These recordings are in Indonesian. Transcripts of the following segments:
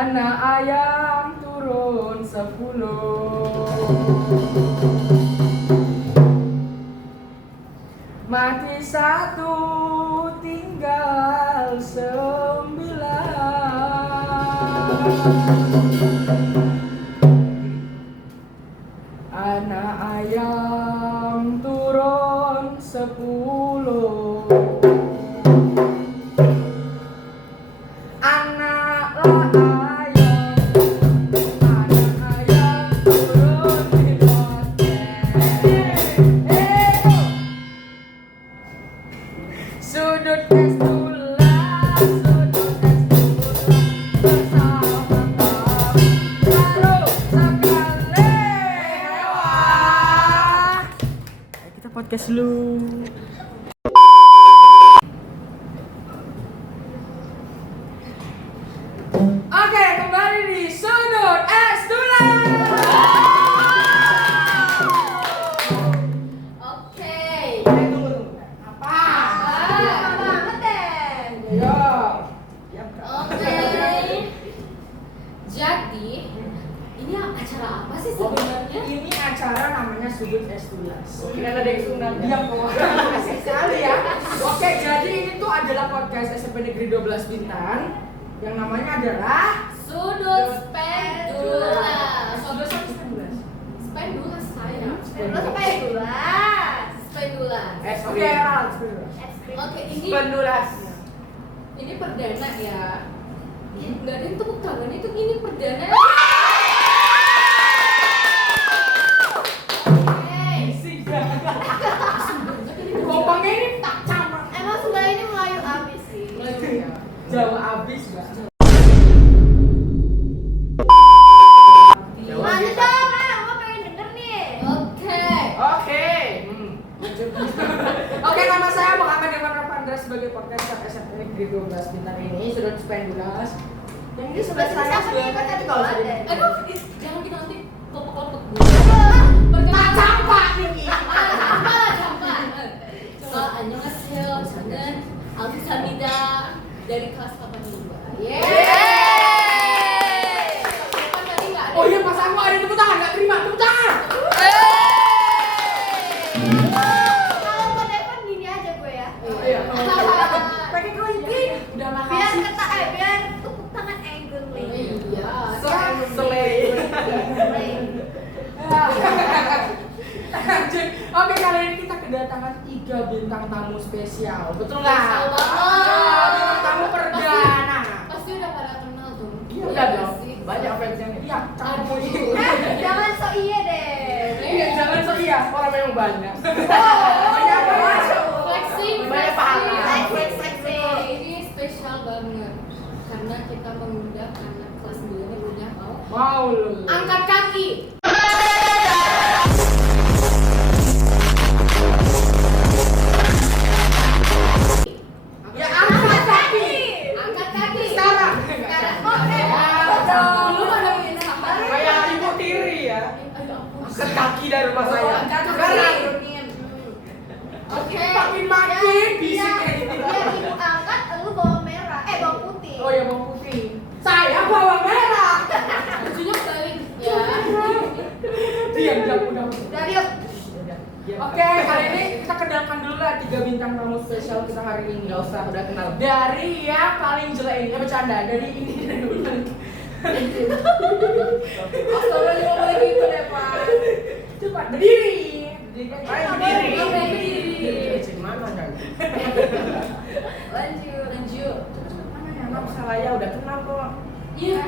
Anak ayam turun 10, mati 1, tinggal 9. Anak ayam turun 10, anak ayam turun di podcast. Sudut es tulas, sudut es tulas bersama kami baru sekali. Ayo kita podcast dulu. Oke, kembali di Sudut Es Tulas. Oke. Tunggu. Apa? Ayo. Oke. Jadi, ini acara apa sih sebenarnya? Ini acara namanya Sudut Es Tulas. Kan ada yang sunat. Iya, kok. Asik sekali ya. Oke, jadi ini tuh adalah podcast SMP Negeri 12 Bintan yang namanya adalah Sudut Spendula. Sudut Pendulas. Spendula saya. Spendula. Oke, Ral, Pendulas. Oke, ini Pendulas. perdana ya. Enggak ada yang tepuk tangan itu ini perdana. Kompangnya ini tak campur. Emang Sunda ini Melayu abis sih. Jawa abis, Mbak. Lanjut dong, Mak pengen denger nih. Oke. Oke. Oke, nama saya Muhammad Irfan Raffandra sebagai podcaster SMP Negeri 12 Bintan ini Sudut Pendulas. Yang ini sebelah saya Siapa nih? Kan tadi kalau kalau ada. Aduh, jangan kita nanti kelompok-kelompok dulu. tak campak nih. Coba annyeonghaseyo, 저는 아부사입니다. dari kelas 82. Yeay. Kan tadi nggak ada. Oh iya, Mas Anwar ada tepuk tangan, nggak terima tepuk tangan. Kalau mau Devon gini aja gue ya. Iya. Pakai kelingking. Udah Biar makasih. biar tepuk tangan angrily. Iya. Oke, kali ini kita kedatangan 3 bintang tamu spesial. Betul nggak? Spesial banget. Bintang tamu perdana. Pasti udah pada kenal tuh. Iya dong. sih? Banyak fansnya nih. Iya, tamu Aduh. ini. Jangan so iya deh. Iya, jangan so iya, orang memang banyak. Banyak masuk. Flexing, Banyak pahala. Flexing. Ini spesial banget karena kita mengundang anak kelas 9 yang udah mau Mau lu. angkat kaki. Ya, angkat kaki. Angkat kaki. Sekarang. Oke. Dulu ada yang sabar. Kayak ibu tiri ya. Aduh, ampun. Angkat kaki dari rumah saya. Angkat Sekarang. kaki. Oke. Makin bisik kayak gitu. Biar ibu angkat, lu bawang merah. Bawang putih. Oh ya, bawang putih. Saya bawang merah. Bajunya balik ya. Diam, udah. Dari Oke, kali ini kita kenalkan dulu lah 3 bintang tamu spesial kita hari ini. Nggak usah, udah kenal. Dari yang paling jelek ini, bercanda. Dari ini dari paling. Astagfirullah gitu deh, Pak. Cepat berdiri. Berdiri. Berdiri. Mana kan? Lanjut. Nggak usah lah ya, udah kenal kok. Iya.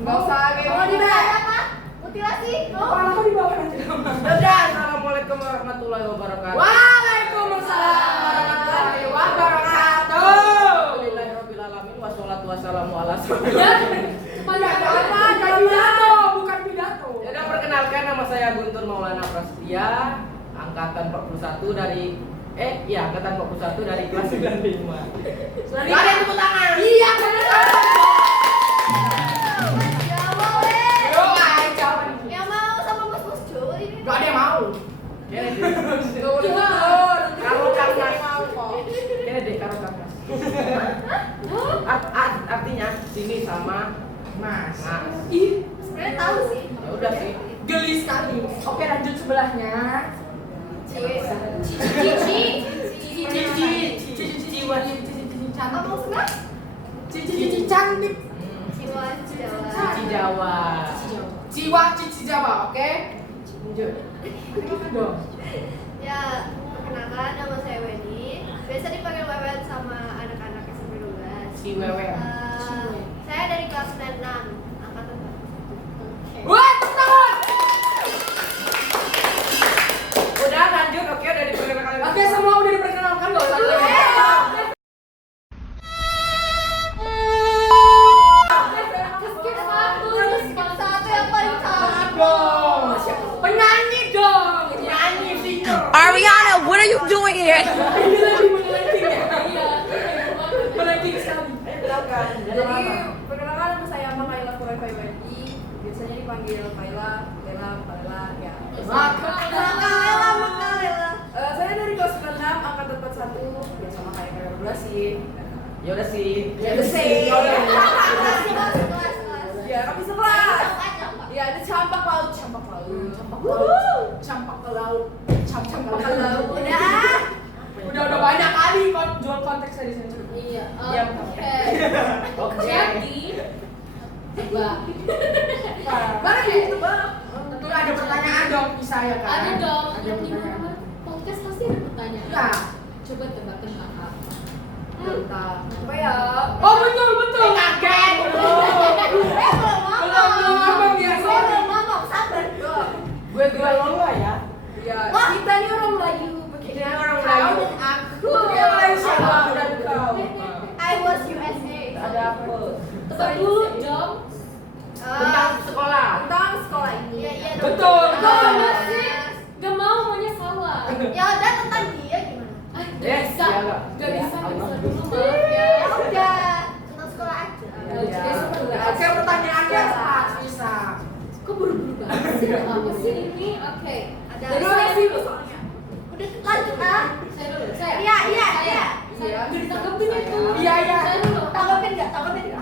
Nggak usah kayak Mau dibayar apa? Mutilasi? Kepala kok di bawah nanti. Dadah, assalamualaikum warahmatullahi wabarakatuh. Waalaikumsalam warahmatullahi wabarakatuh. Alhamdulillahirobbilalamin wassalatu wassalamu ala Ya. rasulillah. Jangan pidato, bukan pidato. Ya udah, perkenalkan, nama saya Guntur Maulana Prasetya, angkatan 41 dari angkatan 41 dari kelas 95. Gak ada tepuk tangan. Iya, benar. Ya mau deh. Yo, jawab. Yang mau sama bos-bos cuy ini. Gak ada yang mau. Kene deh. Kalau karena mau kok. Kene deh karo kakak. Artinya sini sama Mas. Mas. Ih, Sebenarnya tahu sih. Ya udah sih. geli sekali. Oke, lanjut sebelahnya. Cici Apa maksudnya? Cici cantik. Jiwa Jawa. Cici Jawa. Cici Jawa, oke? Lanjut. Dong. Ya, perkenalkan nama saya Weni. Biasa dipanggil Wewen sama anak-anak SMP 12. Si Wewe. Saya dari kelas 96 angkatan 4. Wah, tepuk tangan. Udah lanjut, oke udah diperkenalkan. Oke, semua udah diperkenalkan loh. Satu yang paling tahu. Dong. Penyanyi dong. Penyanyi singer. Ariana, what are you doing here? Ini lagi melenting ya. Melenting sekali. Ayo belakang. Jadi, perkenalkan nama saya Makaila Kurekai WNI. Biasanya dipanggil Kaila, Lela, Kalela, ya. Makalela. Saya dari kelas 96, angkatan 41. Ya sama kayak Kaila 12 sih. Ya udah sih. Ya udah sih. Kelas. Ya, kami sekelas. Ya, ada campak laut. Campak ke laut. Campak ke laut. Udah banyak kali jual konteks di sini. Iya. Iya. Oke. Oke. Jadi coba Bang, itu bang. Tentu ada pertanyaan dong, bisa ya kan? ada dong. Ada Yang di pertanyaan. mana podcast pasti ada pertanyaan. Ya. Coba tebak-tebak apa? Apa ya? Oh betul. Kaget. Belum Belum ngomong ya. Belum ngomong, sabar. Gue lo ya. Ya, kita nih orang Melayu. Ini orang Melayu. Aku. Siapa dan kau? I was USA. Ada apa? Tebak dulu dong. Tentang sekolah. Tentang sekolah ini. Iya. Betul. Gak sih? Gak mau, maunya salah. Ya udah tentang dia gimana? Ah, gak Yes, bisa. ya nggak? Gak bisa Allah. dulu, maaf ya. Ya udah tentang sekolah aja. Oke, pertanyaannya saat bisa. Kok buru-buru banget sih? Apa sih ini? Oke. Ada. Dari Terus saya sih dulu. soalnya. Udah lanjut ah. Saya dulu. Saya. Iya. Saya. Iya. Udah ditanggepin itu. Iya. Saya dulu. Tanggapin enggak?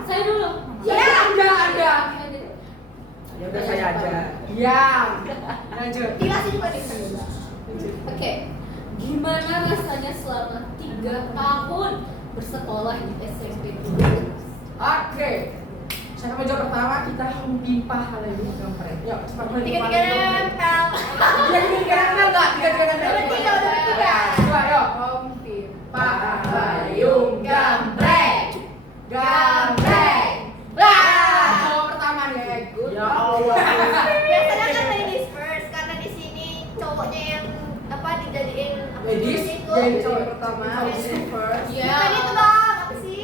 Saya dulu. Iya, ada. Ya udah saya aja. Ya. Lanjut. Jelasin juga nih. Oke. Gimana rasanya selama 3 tahun bersekolah di SMP 12? Oke. Saya mau jawab pertama, kita pimpah hal ini gampang. Yuk, cepat mulai. Tiga nempel. Tiga nempel enggak? Tiga nempel. Udah tiga. Dua, yuk. Om Pim. Payung gambreng. Jawab pertama nih. Ya Allah. Biasanya kan ladies first karena di sini cowoknya yang apa dijadiin apa Ladies, itu. jadi Cowok pertama, Yes. first. Iya. Bukan itu dong, apa sih?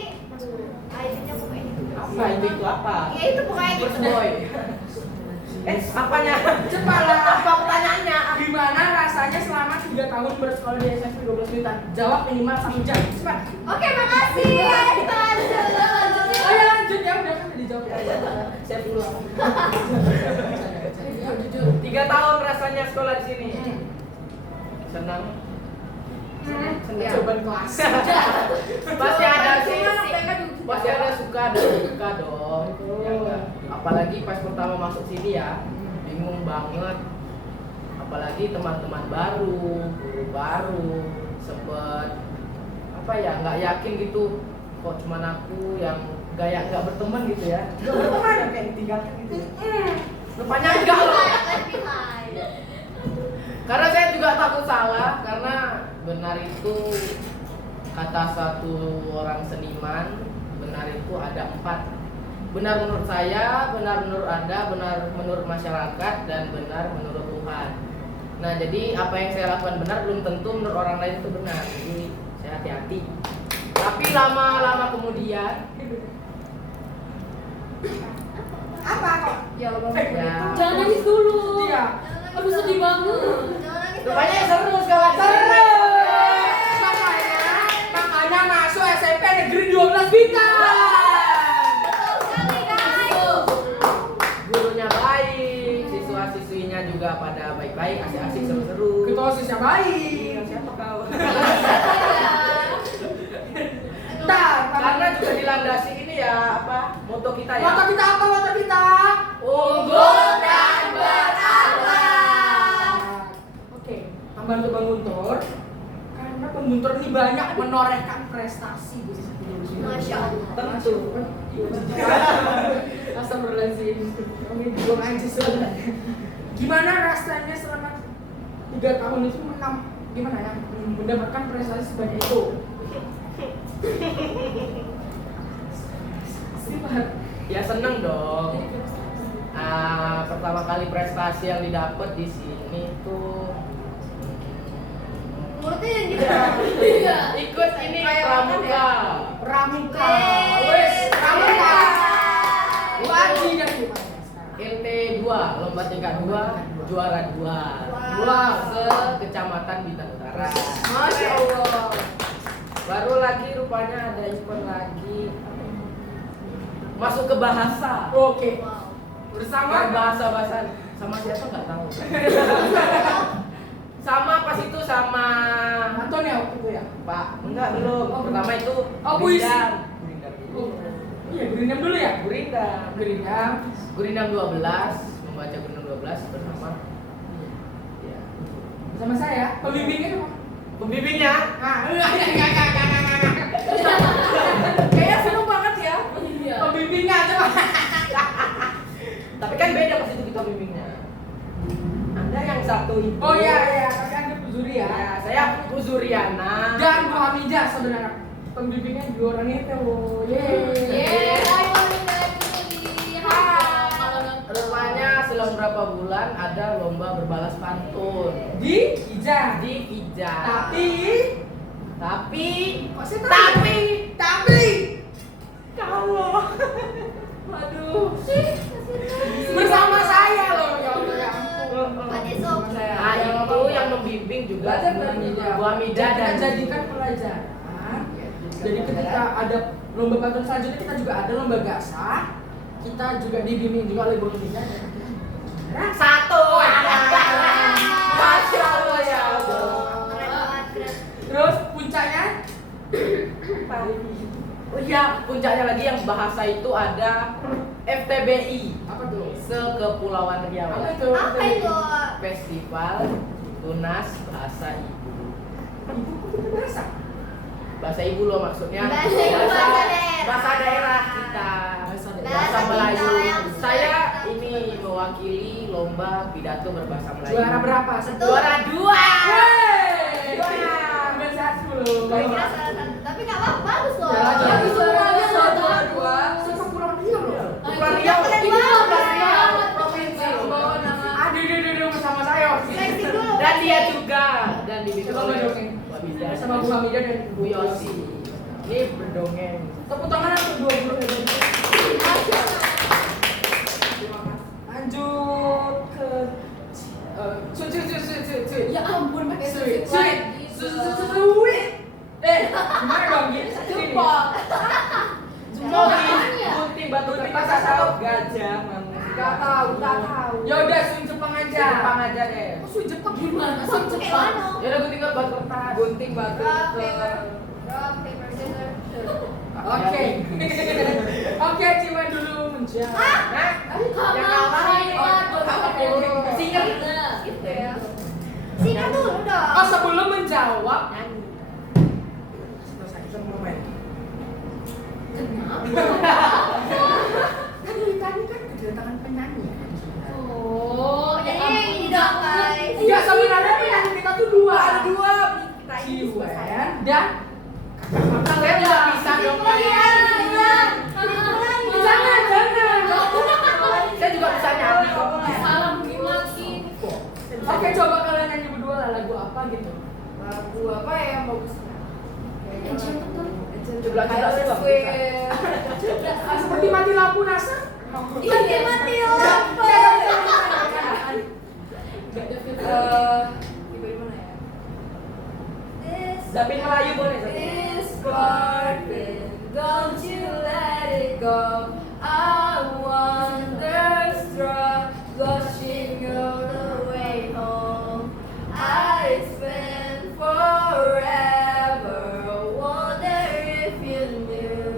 Idenya pokoknya gitu. Apa itu apa? Ya itu pokoknya gitu. First boy. Apanya? Cepatlah, apa pertanyaannya? Gimana rasanya selama 3 tahun bersekolah di SMP 12 Bintan? Jawab minimal 1 jam. Cepat. Oke, makasih. Ayo kita lanjut. Oh ya lanjut ya, udah kan dijawab ya. Saya pulang. 3 tahun rasanya sekolah di sini. Senang. Ya. Coba kelas. Pasti ada sih. mereka juga. Pasti ada suka dan duka dong. Ya enggak? Apalagi pas pertama masuk sini ya, bingung banget. Apalagi teman-teman baru, guru baru, sempet apa ya, nggak yakin gitu. Kok cuman aku yang nggak berteman gitu ya? Nggak berteman ya, kayak ditinggalkan gitu. Rupanya enggak loh. Karena saya juga takut salah, karena benar itu kata satu orang seniman, benar itu ada 4. Benar menurut saya, benar menurut Anda, benar menurut masyarakat, dan benar menurut Tuhan. Nah, jadi apa yang saya lakukan benar belum tentu menurut orang lain itu benar. Jadi saya hati-hati. Tapi lama-lama kemudian, Apa kok? Ya, ya, Jangan nangis dulu. Iya. Aduh sedih banget. rupanya seru sekolah Seru. Makanya masuk SMP Negeri 12 Bintan. Gurunya baik, siswa-siswinya juga pada baik-baik, asik-asik, seru-seru. Ketua siswa baik. Siapa kau? Ntar, Karena juga dilandasi ini ini ya apa? Moto kita ya. Moto kita apa? Moto kita? Unggul dan berakhlak. Oke, tambah untuk Bang Guntur. Karena Bang Guntur ini banyak menorehkan prestasi di sini. Masya Allah. Tentu. Astagfirullahaladzim. Ini belum aja sebenarnya. Gimana rasanya selama 3 tahun itu gimana ya? Mendapatkan prestasi sebanyak itu? Ya seneng dong. Pertama kali prestasi yang didapat di sini tuh Mulutnya yang gitu. Iya. ikut ini Kayak pramuka. Pramuka. Wes. Wes, pramuka. Itu Lagi dan gimana sekarang? LT2, lomba tingkat 2, juara 2. Wow. Se-Kecamatan Bintang Utara. Masya Allah. Baru lagi rupanya ada event lagi masuk ke bahasa. Oke. Wow. Bersama Bahasa sama siapa nggak tahu. Sama pas itu sama Anton ya waktu itu ya? Pak. Enggak belum. Pertama itu Oh, puisi. Gurindam dulu. Iya, Gurindam dulu ya? Gurindam. Gurindam 12 membaca Gurindam 12 bersama. Ya. bersama saya. Pembimbingnya siapa? Pembimbingnya Ah, Kayaknya seru banget ya. Iya. pembimbingnya coba. tapi kan beda pas itu kita pembimbingnya. Anda yang satu itu. Oh iya, tapi Anda Bu Zuri ya. Ya, saya Bu Zuriana Dan Bu Hamidah sebenarnya. Pembimbingnya 2 orang itu. Yeay. Hai Wali. Rupanya selang berapa bulan ada lomba berbalas pantun Di Ija. di Ija. Tapi Kok saya tahu. tapi kalau Aduh. bersama saya loh ya Allah ya ampun. Berarti sok. nah itu yang membimbing juga Belajar Bu Hamidah. Bu Hamidah Kita dan jadikan pelajaran. Jadi ketika ada lomba pantun selanjutnya kita juga ada lomba gasah. Kita juga dibimbing juga oleh Bu Hamidah. satu. Masya Allah ya Allah. Keren banget, keren. Terus puncaknya Oh iya, puncaknya lagi yang bahasa itu ada FTBI. apa tuh? Sekepulauan Riau. Apa itu? Apa itu? Festival Tunas Bahasa Ibu. Ibu kok kita bahasa? Bahasa Ibu loh maksudnya. Bahasa Ibu, bahasa daerah. Bahasa daerah kita. Bahasa Bahasa kita Melayu. yang Saya kita ini mewakili lomba pidato berbahasa Melayu. Juara berapa? Betul. Juara 2. Wey! Juara. Udah sehat belum? Gue kira salah satu. Tapi nggak apa-apa, bagus loh. Jalan, jalan. Tapi semuanya juara 2. Sekepulauan Riau loh. Bukan Riau, Keren ini banget. bukan Riau. Provinsi membawa nama. Aduh, bersama saya waktu itu. Flexing dulu. Dan dia juga dan dibimbing Coba oleh berdongeng. Bu Hamidah Sama Bu Hamidah dan Bu Yosi. Ini berdongeng. Tepuk tangan untuk 20 ya. Lanjut ke cuy. Ya ampun pakai susit Cuy. lagi. Suit. Gimana dong gini? Jempol. Mogi, gunting batu kertas atau gajah Gak tahu, gak tahu. Ya udah suit Jepang aja. Jepang aja deh. Kok suit Jepang Gimana sih Kayak Jepang? mana? Ya udah gunting batu kertas. Gunting batu. Rock, paper, scissors. Oke. Oke, Ciwen dulu menjawab. Hah? Yang ngapain? Singa. Gitu ya. Singkat dulu dong. Oh, sebelum menjawab kan tadi kan kedatangan penyanyi ya. Oh, Jadi yang ini dong, guys. Enggak, sebenarnya penyanyi kita tuh 2. Ada 2 kita ini. Ciwen dan Kalian nggak bisa dong. jangan. Saya juga bisa nyanyi kok. Salam gimaki. Oke, coba kalian nyanyi berdua lah lagu apa gitu. Lagu apa ya yang bagus? Jebak-jebak Taylor sih, Bang. Swift. Seperti mati lampu NASA. Mati lampu. Ibu di mana ya? Zapin Melayu boleh. Zapin. This sparkling, don't you let it go. I wonder, blushing on the way home. I spent forever, wonder if you knew.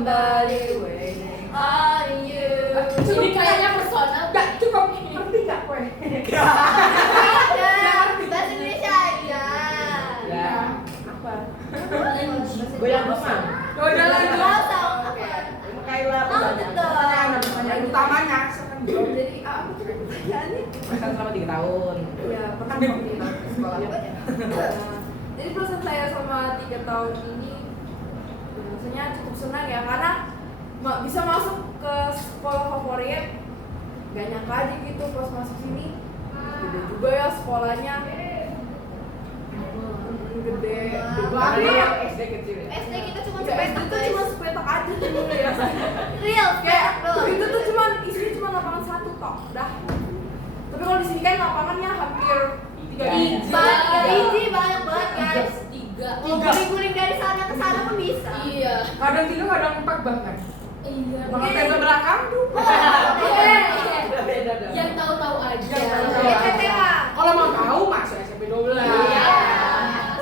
kembali waiting on you. Ini kayaknya personal. Nggak cukup, ngerti nggak kue? Bahasa Indonesia aja. Ya. Apa? Goyang rumah. Oh, udah lanjut. Nggak tahu Oke. apa. Kayla Oh, betul. Pertanyaan utamanya sekarang jawab. Jadi apa tuh pertanyaannya? Pacaran selama 3 tahun. Ya, pernah di sekolah. Nah, jadi proses saya sama 3 tahun ini rasanya cukup senang ya karena bisa masuk ke sekolah favorit. Gak nyangka aja gitu pas masuk sini. Gede juga ya sekolahnya. Gede Karena banget. yang SD kecil ya. SD kita cuma Ya, SD sepetak tuh cuma guys. sepetak aja dulu ya. Real Kayak sepetak doang. itu tuh cuma isinya cuma lapangan 1 tok. Dah. Tapi kalau di sini kan lapangannya hampir 3 biji. Biji banyak banget guys. 3. Mau guling-guling dari sana ke sana pun bisa. Iya. Kadang 3, kadang 4 bahkan. Iya. Bahkan tembak belakang tuh. Yang tahu-tahu aja. Yang tahu-tahu Ya, aja. TPA. Kalau mau tahu masuk SMP 12. Iya.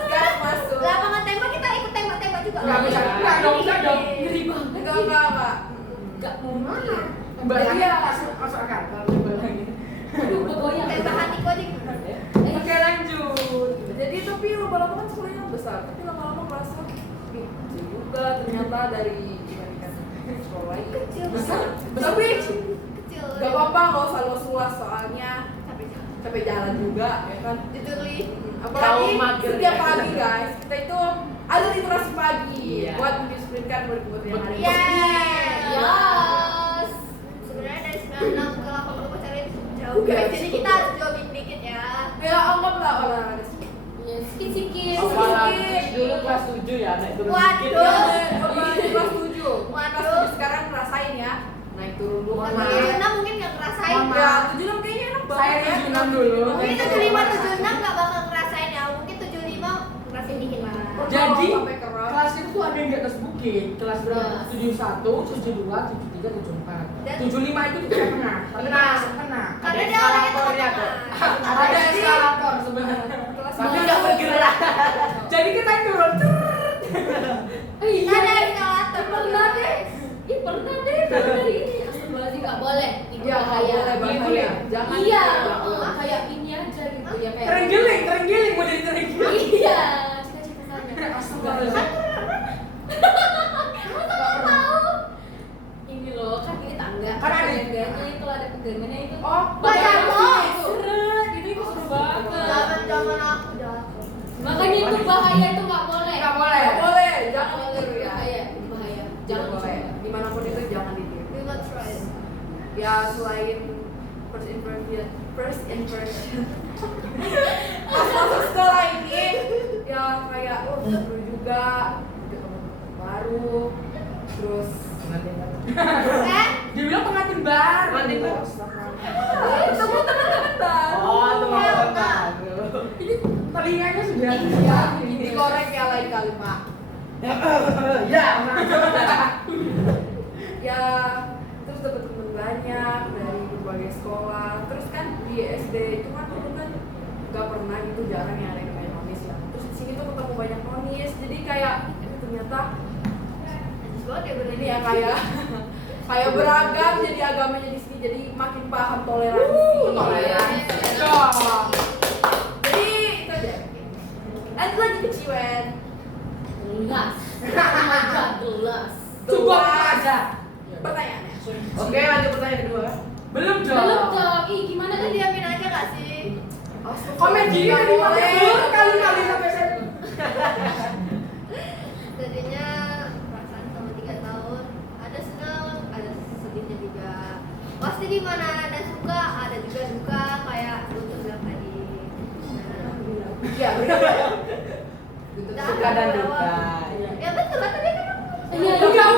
Gas masuk. Lapangan tembak kita ikut tembak-tembak juga. Nggak bisa, nggak dong, nggak dong. Ngeri banget. Enggak. Enggak mau Mana? Tembak Iya. masuk akal kalau tembak. Aduh, bergoyang. Tembak hatiku aja gimana? Oke, lanjut. Jadi tapi lama-lama kan sekolahnya besar, tapi lama-lama merasa kecil juga ternyata dari dibandingkan sekolah lain. Kecil Besar. Tapi Kecil. gak apa-apa nggak usah luas-luas soalnya capek jalan juga ya kan. Literally. Apalagi Tahu mager setiap ya. pagi guys, kita itu ada literasi pagi Iya. buat mendisiplinkan murid-murid yang hari ini. Yes. Sebenarnya dari 96 ke 80 pacaran itu jauh guys. Jadi kita harus jogging dikit ya. Ya anggaplah olahraga sedikit. Ya, sikit-sikit. Apalagi dulu kelas 7 ya, naik turun dikit Waduh. ya. Apalagi kelas 7. Waduh. Kelas 7 sekarang ngerasain ya. Naik turun dulu. Mohon Pas maaf. 76 mungkin nggak ngerasain. Mohon Ya, maaf. 76 kayaknya enak banget. Saya 76 dulu. Mungkin 75 76 nggak bakal ngerasain ya. Mungkin 75 ngerasain dikit lah. Jadi Sampai keras. kelas itu tuh ada yang di atas bukit. Kelas berapa? Yes. 71, 72, 73, 74. Dan- 75 itu di tengah. Tengah. Tengah. Karena Ada dia orangnya eskalatornya tuh. tengah-tengah. Ada eskalator sebenarnya. Kelas Tapi bawah. nggak bergerak. Jadi kita turun. Iya. Ada eskalator. Pernah deh. Ih, pernah deh turun dari ini. Astagfirullahaladzim, nggak boleh. Itu Ya, bahaya. bahaya. Jangan. Iya, Jangan. kayak ini aja gitu ya kayak. Terenggiling mau jadi terenggiling. Iya, cita-citanya. Astagfirullahaladzim. Kamu tahu? Ini loh, kan ini tangga. Kan ada Tegangannya itu ada tegangannya itu. Oh, Pakai jatuh. besi, seret, ini itu seru banget. Jangan aku jatuh. Makanya itu bahaya, itu nggak boleh. Nggak boleh. Nggak boleh. Nggak Jangan boleh, ditiru itu ya. bahaya, itu bahaya. Jangan Jangan boleh. coba. Dimanapun itu jangan ditiru. Do not try. Ya selain first impression pas masuk sekolah ini ya kayak seru juga ketemu teman baru terus Dibilang pengantin baru. Pengantin baru. ketemu teman-teman baru Oh, teman-teman baru. Ini telinganya sudah ya dikorek ya lain kali pak Ya, ya terus dapat teman banyak dari berbagai sekolah terus kan di SD itu kan dulu kan nggak pernah gitu jarang yang ada yang namanya nonis ya terus di sini tuh ketemu banyak nonis jadi kayak ternyata Najis banget ya bener ini ya kayak beragam jadi agamanya di sini jadi makin paham toleransi toleransi. Dong. Jadi itu aja and lagi keciwen Gelas. Oh my God, gelas. Cukup aja. pertanyaannya Oke, lanjut pertanyaan kedua. Belum dong. Belum dong. Ih, gimana Kan kan dia? diamin aja gak sih? Komedi Nggak tadi pakai boleh. berkali-kali sampai saya. Jadinya perasaan sama 3 tahun ada senang, ada sedihnya juga. Pasti gimana ada suka, ada juga duka kayak Guntur bilang tadi. Iya benar Suka dan duka. Ya betul kan tadi kan aku Iya, Udah.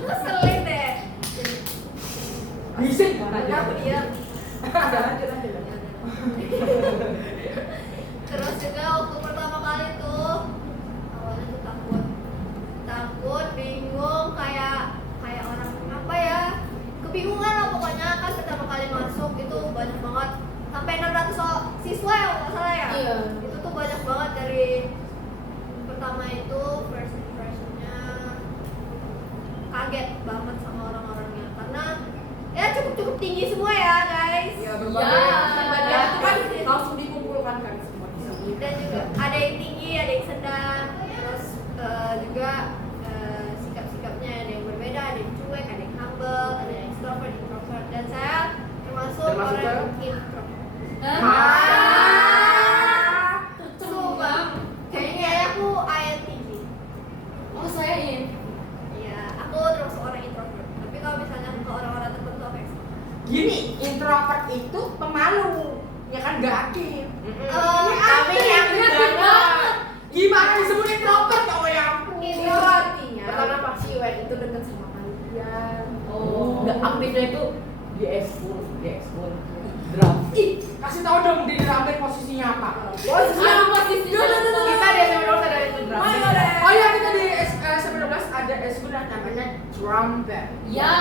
ngeselin deh. Bisik. Aku diam. lanjut Terus juga waktu pertama kali tuh awalnya tuh takut, bingung kayak orang apa ya, kebingungan lah pokoknya kan pertama kali masuk itu banyak banget sampai 600 siswa ya kalau nggak salah ya. Iya. Itu tuh banyak banget dari pertama itu first introvert itu pemalu, ya kan nggak aktif. Kami yang banget. Gimana disebut introvert? Oh ya ampun. Itu artinya Pertama apa? si Wen itu dekat sama kalian. Oh. Nggak aktifnya itu di ekskul, drum. Ih, kasih tahu dong di drummer posisinya apa? Posisinya Kita di SMA 12 ada itu drum. Oh ya, kita di SMP 12 ada eskul yang namanya drum band. Ya,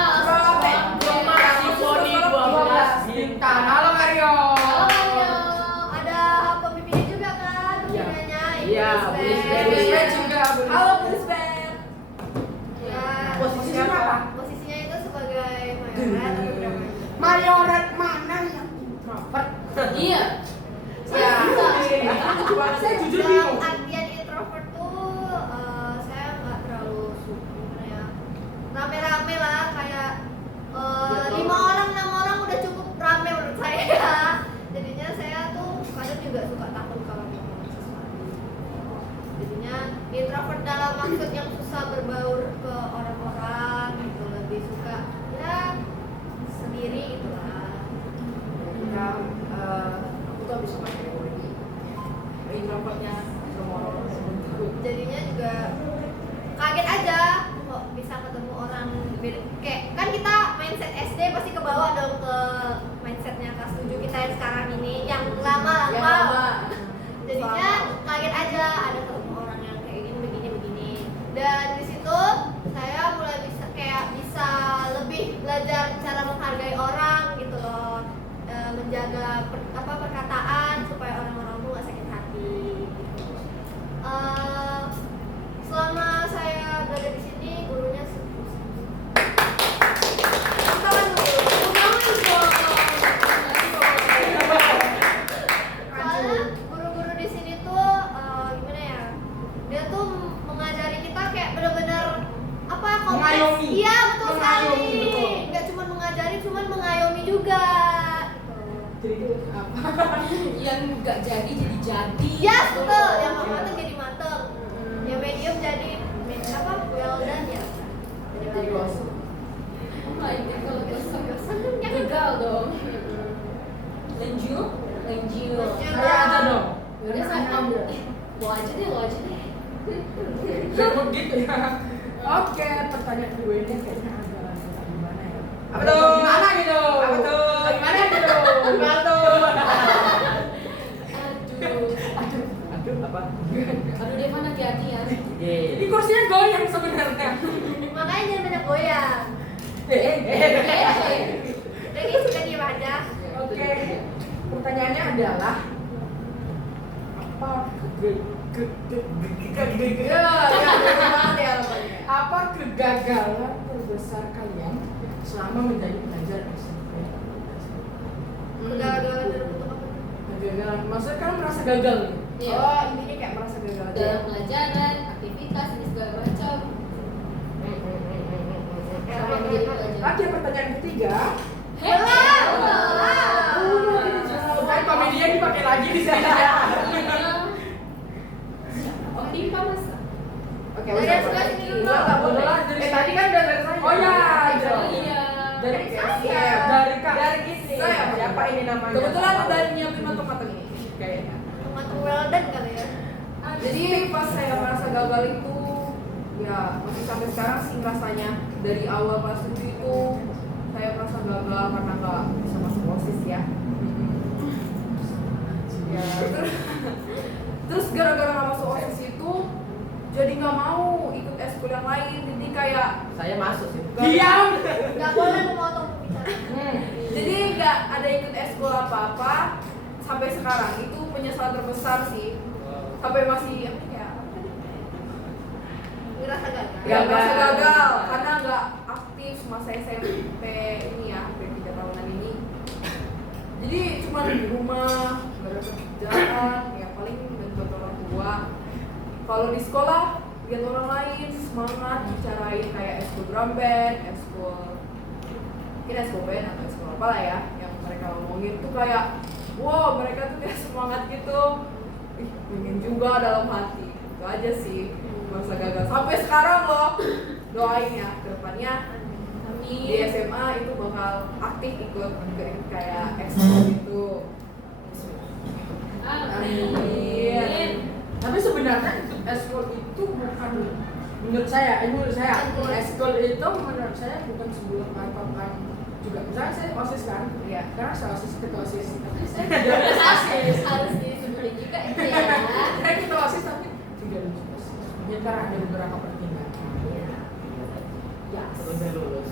Cuma Simfoni 12 Bintang. Halo Mario. Ada pemimpinnya juga kan, Iya. pemimpinnya Iya, Blues Blues Band. Blues Band juga. Halo Blues Band. Ya, Posisinya apa? posisinya itu sebagai mayoret atau drummer. Mayoret mana yang introvert? Iya. Ya, Saya jujur dalam bingung. artian introvert tuh saya nggak terlalu suka gimana ya, rame-rame lah kayak 5 orang 6 orang udah cukup rame menurut saya. Jadinya saya tuh kadang juga suka takut kalau ngomong sesuatu. Jadinya introvert dalam maksud yang susah berbaur ke orang-orang gitu, lebih suka ya sendiri gitulah. Ya, aku tuh habis pakai teori introvertnya sama orang Jadinya juga kaget aja kok bisa ketemu orang beda. Kayak kan kita mindset SD pasti ke bawah dong ke mindsetnya kelas 7 kita yang sekarang ini yang lama. Jadinya kaget aja ada ketemu orang yang kayak gini begini. Dan di situ saya mulai bisa lebih belajar cara menghargai orang gitu loh. Menjaga perkataan supaya orang-orang tuh gak sakit hati gitu. Selama saya berada di sini gurunya soalnya guru-guru di sini tuh gimana ya, dia tuh mengajari kita kayak benar-benar apa kompleks. Mengayomi. Iya betul Mengayomi, sekali, betul. nggak cuma mengajari, cuma mengayomi juga Jadi itu apa? Yang nggak jadi. ya betul, yang nggak mateng jadi mateng, yang medium jadi apa well done ya, jadi gosip. Oh my god, kalau gosong Ya, gagal dong. Lanjut. Saya aja dong. Yaudah saya lo aja deh. Repot gitu ya. Oke, pertanyaan kedua ini kayaknya agak gimana ya? Apa tuh? Gimana gitu? Apa tuh? Gimana gitu? Gimana tuh? Aduh, Apa? aduh dia mana hati-hati ya. Ini kursinya goyang sebenarnya. makanya jangan banyak goyang. Lagi suka diem aja. Oke. Pertanyaannya adalah apa kegagalan terbesar kalian selama menjadi pelajar SMP? Kegagalan dalam bentuk apa? Kegagalan, maksudnya kan merasa gagal nih? Iya. Oh, intinya kayak merasa gagal aja. Dalam pelajaran, aktivitas, ini segala macam. Sama menjadi pelajar. Oke, pertanyaan ketiga. Kan komedinya dipakai lagi di sini. Oh, timpa masa. Oke, Dari udah sebelah boleh. sini dulu. Nggak boleh. Tadi kan udah dari saya. Oh iya, Oh iya. dari saya. dari Kak. Dari gini. Saya. Siapa ini namanya? Kebetulan udah nyiapin matang-matang ini kayaknya. Tomato well done kali ya. Jadi pas saya merasa gagal itu ya masih sampai sekarang sih rasanya. Dari awal kelas 7 itu saya merasa gagal karena nggak bisa masuk OSIS ya. Ya terus gara-gara nggak masuk OSIS itu jadi nggak mau ikut eskul yang lain, jadi kayak Saya masuk sih. Diam. Gak boleh memotong pembicaraan. jadi nggak ada ikut eskul apa-apa sampai sekarang. Itu penyesalan terbesar sih, sampai masih apa ya, Ngerasa gagal. nggak merasa gagal karena nggak aktif semasa SMP ini ya, hampir 3 tahunan ini. Jadi cuma di rumah nggak ada kerjaan, ya paling bantu orang tua. Kalau di sekolah lihat orang lain semangat bicarain kayak eskul drum band, mungkin eskul band atau eskul apa lah ya, yang mereka ngomongin tuh kayak wow, mereka tuh kayak semangat gitu. Ih, pengen juga dalam hati. Itu aja sih masa gagal sampai sekarang loh. Doain ya ke depannya di SMA itu bakal aktif ikut kayak ekskul gitu. Amin. Tapi sebenarnya ikut eskul itu bukan menurut saya eskul itu menurut saya bukan sebuah patokan juga. Misalnya saya OSIS kan, Iya. karena saya OSIS ketua OSIS, tapi saya juga OSIS. Harus disebutin juga itu ya. Saya ketua OSIS tapi tidak lulus OSIS. Ya karena ada beberapa pertimbangan. Ya. Udah lulus.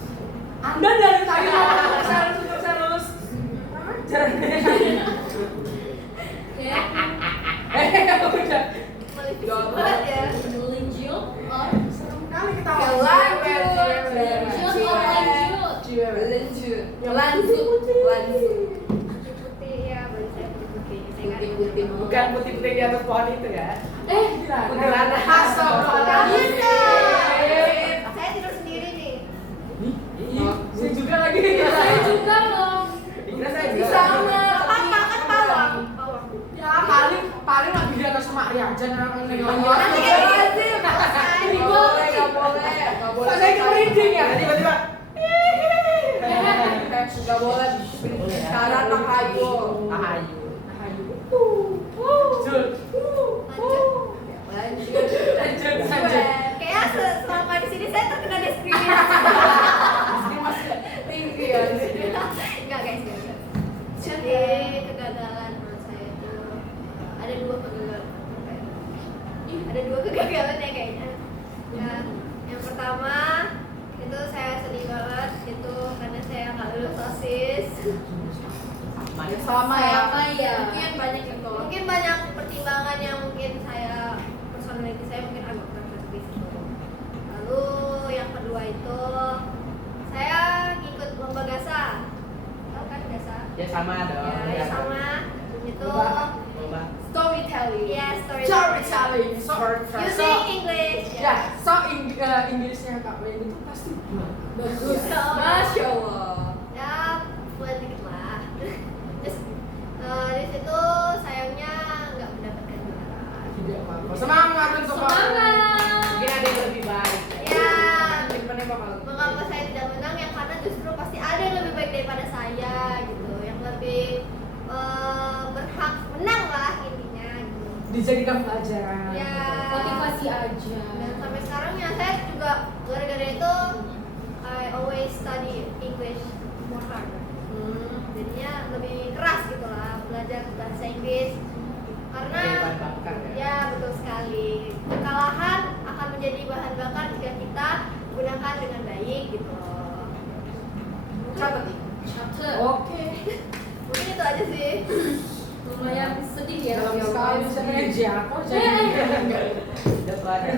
Anda dari tadi ngomong saya lulus. Ajar. Ya. Udah. Melipis banget ya. Melinjil or Serem kali ketawa. melinjil or lanjut. Lanjut. Putih ya, baju saya putih-putih. Saya nggak Putih-putih, tahu. bukan putih-putih di atas pohon itu ya. Kuntilanak. Saya tidur sendiri nih. Saya juga lagi. Saya juga loh. Dikira saya Bisa. juga. Kan makan bawang. Bawang. Ya paling lagi di atas Mak Riaja Nanti kan lazim. Nggak boleh, nggak boleh, nggak boleh. Saya merinding ya. Tiba-tiba. Nggak boleh bicara tahayu. Tahayu. Lanjut. Lanjut. Lanjut. Kayaknya selama di sini saya terkena diskriminasi. Tinggi ya. Enggak guys, enggak. Jadi kegagalan menurut saya itu ada dua kegagalan. Ada dua kegagalan ya kayaknya. Ya, yang pertama itu saya sedih banget itu karena saya nggak lulus OSIS. Sama ya. Sama ya. Mungkin banyak itu. Mungkin banyak pertimbangan yang mungkin saya personality saya mungkin agak kurang lebih situ. Lalu yang kedua itu saya ngikut lomba GASA. Tahu kan GASA? Ya sama dong. Ya, sama. Itu Lomba. Storytelling. ya Storytelling. using English. Ya, Inggrisnya Kak Wen itu pasti Bagus. Masya Allah. Ya, buat dikit lah. Terus di situ sayangnya nggak mendapatkan juara. tidak apa-apa. Semangat untuk Semangat. Mungkin ada yang lebih baik. Ya, Gimana Pak? mengapa saya tidak menang? Yang karena justru pasti ada yang lebih baik daripada saya gitu, yang lebih berhak menang lah intinya gitu. dijadikan pelajaran. Ya. Motivasi aja. Dan sampai sekarang ya saya juga gara-gara itu I always study English more harder. Jadinya lebih keras gitu lah belajar bahasa Inggris karena Bahan bakar ya. ya betul sekali kekalahan akan menjadi bahan bakar jika kita gunakan dengan baik gitu. Catat nih. Catat. Oke. Mungkin itu aja sih. Lumayan sedih ya. Dalam sekali bisa jatuh jadi Udah pada.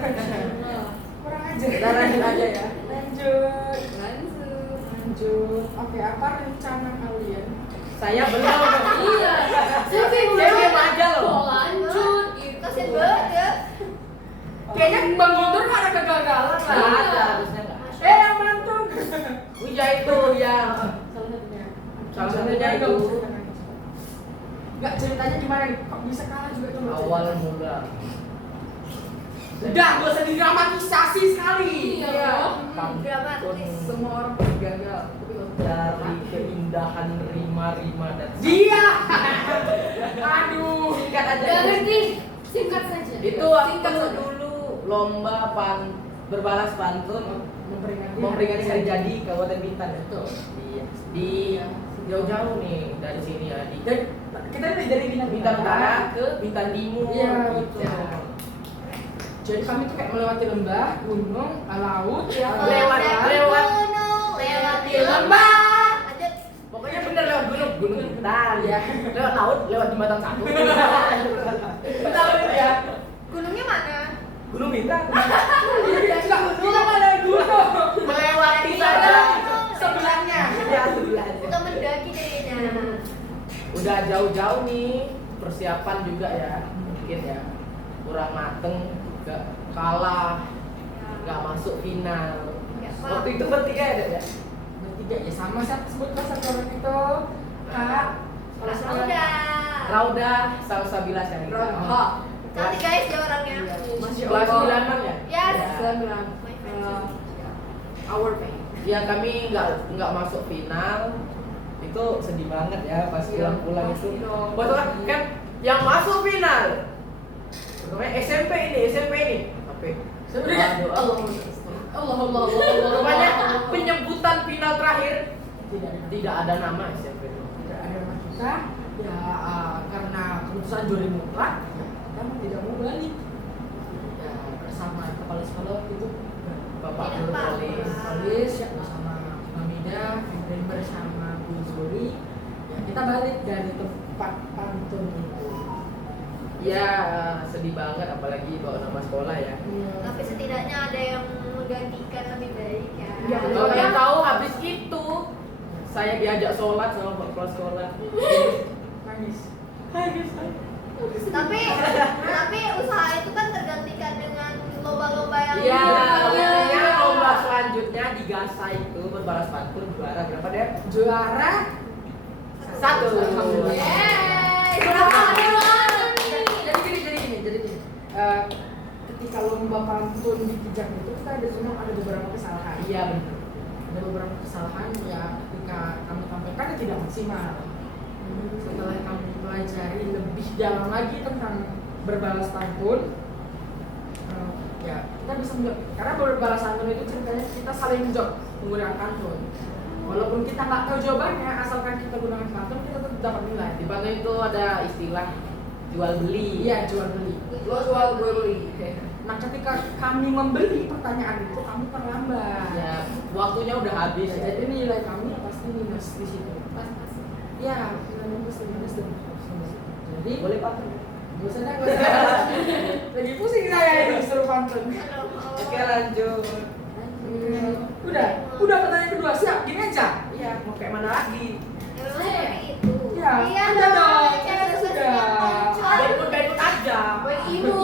kurang aja. Kita lanjut aja ya. Lanjut. Lanjut. Oke, apa rencana kalian? Saya belum. Iya. Saya Saya diam aja loh. mau lanjut gitu. Kasian banget ya. Kayaknya Bang Guntur nggak ada kegagalan Nggak lah. ada, harusnya nggak. Yang menentukan. Wija itu ya. Salah satunya. Salah satunya itu. Nggak, ceritanya gimana nih? Kok bisa kalah juga tuh? Awal mula. Udah, gak usah didramatisasi sekali. Iya. Dramatis. Semua orang pasti gagal. Tapi nggak usah. Dari keindahan rima-rima dan Dia. Aduh. singkat aja. Gak ngerti. Singkat saja. Itu waktu dulu lomba berbalas pantun memperingati hari jadi Kabupaten Bintan itu di jauh-jauh nih dari sini ya di Dan kita dari Bintan Utara ke Bintan Timur Iya, gitu. betul. Jadi kami tuh kayak melewati lembah, gunung, laut, Ya, Lewat- lewat lewat- lewat di lembah. lembah. Lanjut. Pokoknya bener lewat gunung Bintan Iya. lewat laut lewat jembatan 1 Betul ya. Gunungnya mana? Gunung Bintan Enggak, gunung ada gunung. melewati Iya, saja Sebelahnya. ya sebelahnya. Bukan mendaki jadinya. Udah jauh-jauh nih persiapan juga ya mungkin ya kurang mateng gak kalah nggak masuk final Ya, waktu itu bertiga ya Bertiga ya sama siapa sebut satu orang itu? Kak. Rauda. Rauda Salsabila Syarika Rauda. Nanti guys dia orangnya. Masya kelas Allah. 96 ya Yes. Ya. 9 our pain. Ya kami nggak masuk final. Itu sedih banget ya pas Iya, pulang-pulang pasti itu. dong. Betul kan yang masuk final. Rupanya SMP ini. Sampai Sebenarnya aduh, Allah. rupanya penyebutan final terakhir tidak ada nama SMP itu. Tidak ada nama kita. Ya karena keputusan juri mutlak, ya, kita mau tidak mau balik. Ya bersama kepala sekolah waktu itu Bapak Tidak Guru apa-apa. Polis ya, bersama Hamida, kemudian bersama Bu Zuri. Ya kita balik dari tempat pantun itu. Ya sedih banget apalagi bawa nama sekolah ya. Tapi setidaknya ada yang menggantikan lebih baik ya. Iya, betul. Kalau yang tahu habis itu saya diajak sholat sama Pak Kepala Sekolah. Nangis. Tapi usaha itu kan tergantikan dengan lomba-lomba yang Iya, Iya. buktinya lomba selanjutnya di Gasa itu berbalas pantun juara berapa deh? Juara 1. Alhamdulillah. Yeay, Kenapa? Jadi gini. Ketika lomba pantun di Kijang itu kita ada beberapa kesalahan. Iya benar. Ada beberapa kesalahan ya ketika kami tampilkan ya tidak maksimal. Setelah kami pelajari lebih dalam lagi tentang berbalas pantun, ya kita bisa menjawab. Karena berbalas pantun itu ceritanya kita saling menjawab menggunakan pantun. Walaupun kita nggak tahu jawabannya, asalkan kita gunakan pantun kita tetap dapat nilai. Di pantun itu ada istilah jual beli. Iya, jual beli. Lo jual gue beli. Nah, ketika kami membeli pertanyaan itu, kami terlambat. Ya, waktunya udah habis. Ya, jadi nilai kami pasti minus di situ. Pas-pas. Ya, nilainya pasti minus dan jadi Boleh pantun. gak usah dah, gak usah. Lagi pusing saya ini disuruh pantun. Oke lanjut. Udah pertanyaan kedua, siap, gini aja. Iya, mau kayak mana lagi? Iya, Iya udah dong, cewek sudah. sudah. Berikut aja.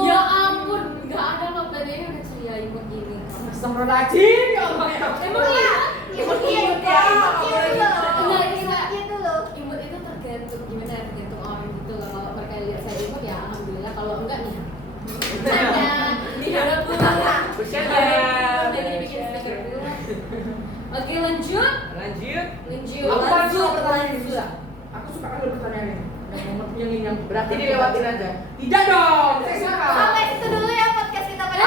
Ya ampun, nggak ada loh tadi ini udah ceria imut ini. Astagfirullahaladzim, ya Allah ya. Emang iya? Imut ya, Enggak, kita gitu loh. imut itu tergantung gimana ya, tergantung orang gitu loh. Kalau mereka lihat saya imut ya alhamdulillah, kalau enggak nih. Nih ada pulang. Bercanda. Jadi bikin stiker dulu. Oke lanjut. Lanjut. Aku paling suka pertanyaan ini, susah. Aku suka kali pertanyaan ini. Yang Berarti dilewatin aja. Tidak dong, saya suka. Sampai situ dulu ya podcast kita pada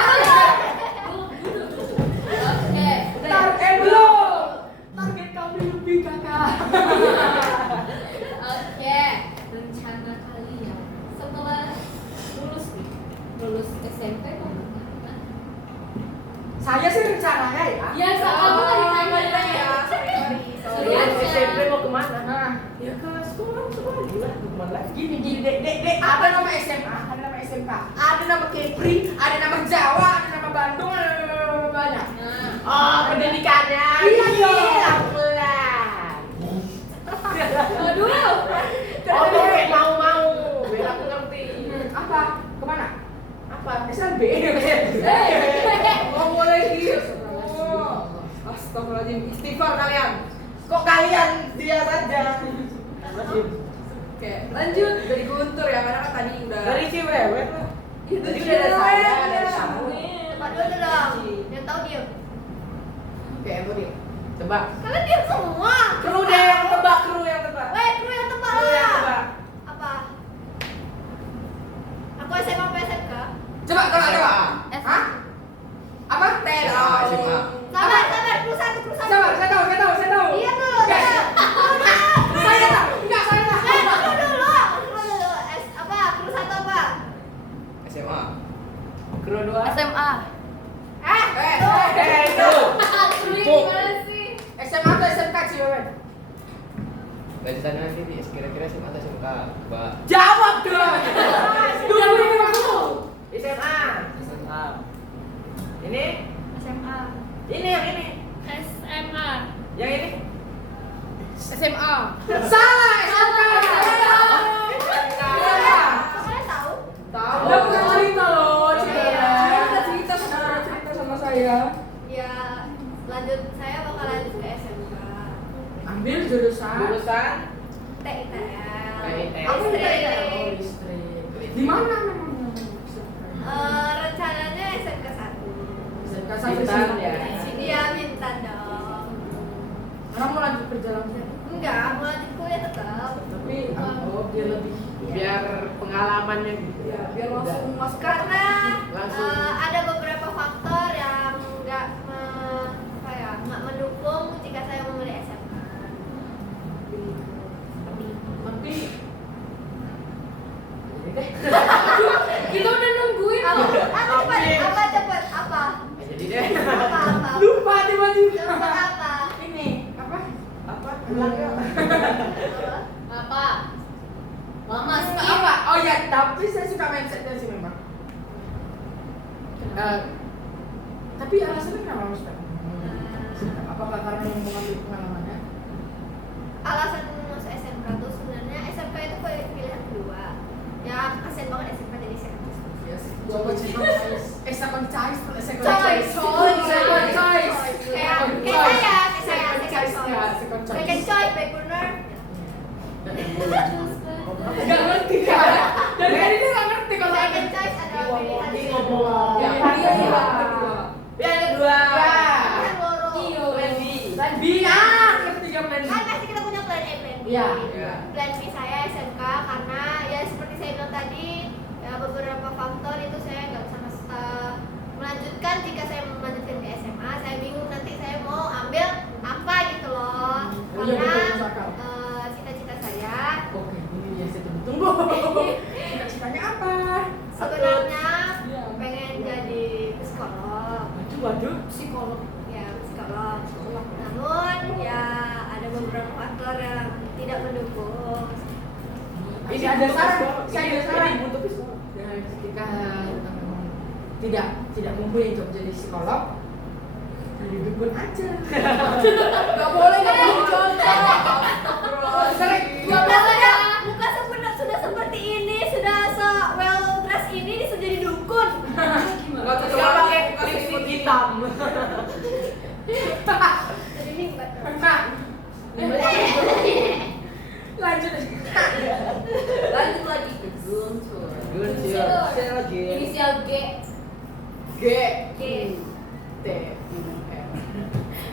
Oke. Belum. Target kami lebih kakak. Oke, rencana kalian setelah lulus SMP mau kemana? Saya sih rencananya ya. Ya, kamu nggak ditanya ya. Lulus SMP mau kemana? Nah, Ya ke sekolah gila. Mau kemana lagi? gini, dek, ada nama SMA, ada nama SMK, ada nama Kepri, ada nama Jawa, ada nama Bandung, ada nama banyak. Nah, Oh, pendidikannya. Iya. Pelan. aduh. Oh, kayak mau. Biar aku ngerti. Apa? Kemana? Apa? SLB. Oh, boleh gitu. Astagfirullahaladzim. Istighfar kalian. Kok kalian dia saja? Oke, lanjut dari Guntur ya, karena kan tadi udah. Dari si Wewet lah. Itu Tadi juga udah dari saya, dari dari kamu. kamu. Pak dulu dong. Yang tahu diem. Oke, aku nih. Tebak. Kalian diem semua. Kru deh yang tebak, kru yang tebak. Weh, kru yang tebak Kru yang lah. tebak. Apa? Aku SMA apa SMK? Coba. Hah? Apa? SMA. Sabar, kru satu. Sabar, saya tahu. Diam dulu. Oke. Saya tahu. Enggak, saya tahu. Kru dulu. Apa? Kru satu apa? SMA. Kru 2. SMA. Itu. Aduh, gimana sih? SMA atau SMK Ciwewet? Lanjutan nanti di kira-kira SMA atau SMK, Mbak? Jawab dong. Dulu aku. SMA. SMA. Ini? SMA. Ini yang ini. SMA. Yang ini? SMA. Salah, SMK. Kalian tahu? Tahu. Udah bukan cerita loh, Iya. cerita sama saya. Ya, lanjut. Saya bakal lanjut ke SMK. Ambil jurusan. Jurusan TITL. Aku Listrik. TITL. Listrik. Di mana memang? Rencananya SMK 1. SMK Bintan ya. Iya, Bintan dong. masuk karena Langsung. ada beberapa faktor yang nggak mendukung jika saya memilih SMA. Tapi Kita udah nungguin Apa? loh. Apa cepet? Apa? Jadi deh. Apa? lupa tiba-tiba. Cepet apa? Ini apa? Ulang ya. Apa? Mama skip. Apa? Oh ya, tapi saya suka mindsetnya sih memang. Tapi alasannya kenapa harus apakah karena yang mengambil pengalamannya? Alasan masuk SMK tuh sebenarnya SMK itu pilihan kedua. Ya kasian banget SMK jadi SMK. Second choice. Kayak saya second choice. Second choice, back burner. Gak ngerti kan? Dari tadi dia gak ngerti kalau Second choice adalah pilihan Ini kedua. ngomong. Yang kedua. Yang kedua. Kan loro. Plan B. Plan B. Ah, ketiga plan B. Kan pasti kita punya plan A, plan B. Iya. Plan B saya SMK karena ya seperti saya bilang tadi ya beberapa faktor itu saya nggak bisa melanjutkan jika saya melanjutkan ke SMA. Saya bingung nanti saya mau ambil apa gitu loh. Oh iya, Karena betul, masuk akal. cita-cita saya Oke, ini dia saya tunggu. Cita-citanya apa? sebenarnya Iya. pengen jadi psikolog. Waduh. Psikolog. Ya psikolog. Namun ya ada beberapa faktor yang tidak mendukung. Ini ada saran. Saya ada saran. Untuk psikolog. Dan ketika tidak mumpuni untuk menjadi psikolog, jadi dukun aja. Gak boleh gak boleh contoh. Sering. Bukan sudah seperti ini, sudah well dress ini sudah jadi dukun. Nggak cocok pakai lipstick hitam. Jadi minggat. Nah, lanjut. Lanjut lagi ke Guntur. Guntur. Inisial G. G. G. T. M.